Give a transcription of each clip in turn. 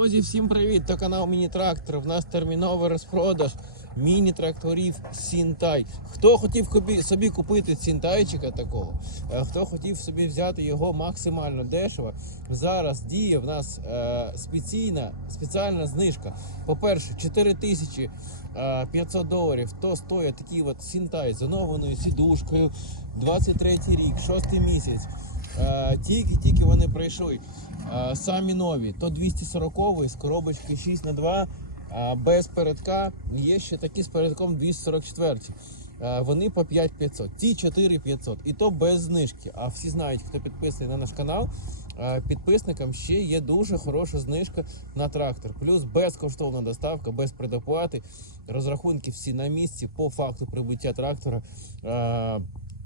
Друзі, всім привіт! То канал Міні-Трактор. В нас терміновий розпродаж міні-тракторів Сінтай. Хто хотів собі купити Сінтайчика такого, е, хто хотів собі взяти його максимально дешево, зараз діє в нас е, спеційна, спеціальна знижка. По-перше, 4500 доларів, то стоїть такий от Сінтай з оновленою сідушкою, 23 рік, 6 місяць. Е, Тільки-тільки вони прийшли. Е, Самі нові, то 240 з коробочки 6 на 2 е, без передка. Є ще такі з передком 244. Е, Вони по 5500, ті 4500, і то без знижки. А всі знають, хто підписаний на наш канал. е, Підписникам ще є дуже хороша знижка на трактор. Плюс безкоштовна доставка, без предоплати. Розрахунки всі на місці по факту прибуття трактора.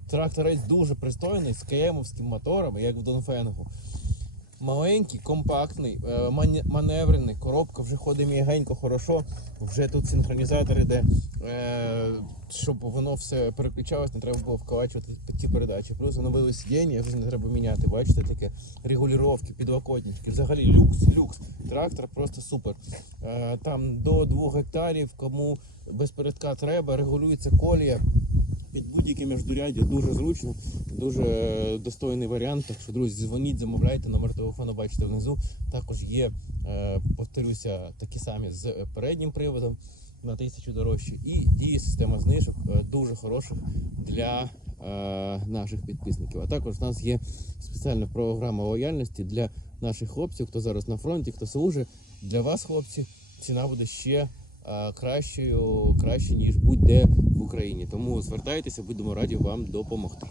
Тракторець дуже пристойний з КМовським мотором, як в Донфенгу. Маленький, компактний, е, маневрений, коробка вже ходить м'ягенько, хорошо. Вже тут синхронізатор іде, е, щоб воно все переключалось, не треба було вколачувати ті передачі. Плюс оновили сидіння, вже не треба міняти. Бачите, таке регулювання, підлокотнички. Взагалі люкс, люкс. Трактор просто супер. Е, Там до 2 гектарів, кому без передка треба, регулюється колія під будь-яке міждуряддя дуже зручно, дуже достойний варіант. Так що, друзі, дзвоніть, замовляйте, номер телефону бачите внизу. Також є, е, повторюся, такі самі з переднім приводом на тисячу дорожчі. І діє система знижок е, дуже хороших для е, наших підписників. А також в нас є спеціальна програма лояльності для наших хлопців, хто зараз на фронті, хто служить. Для вас, хлопці, ціна буде ще кращою, краще, ніж будь-де в Україні. Тому звертайтеся, будемо раді вам допомогти.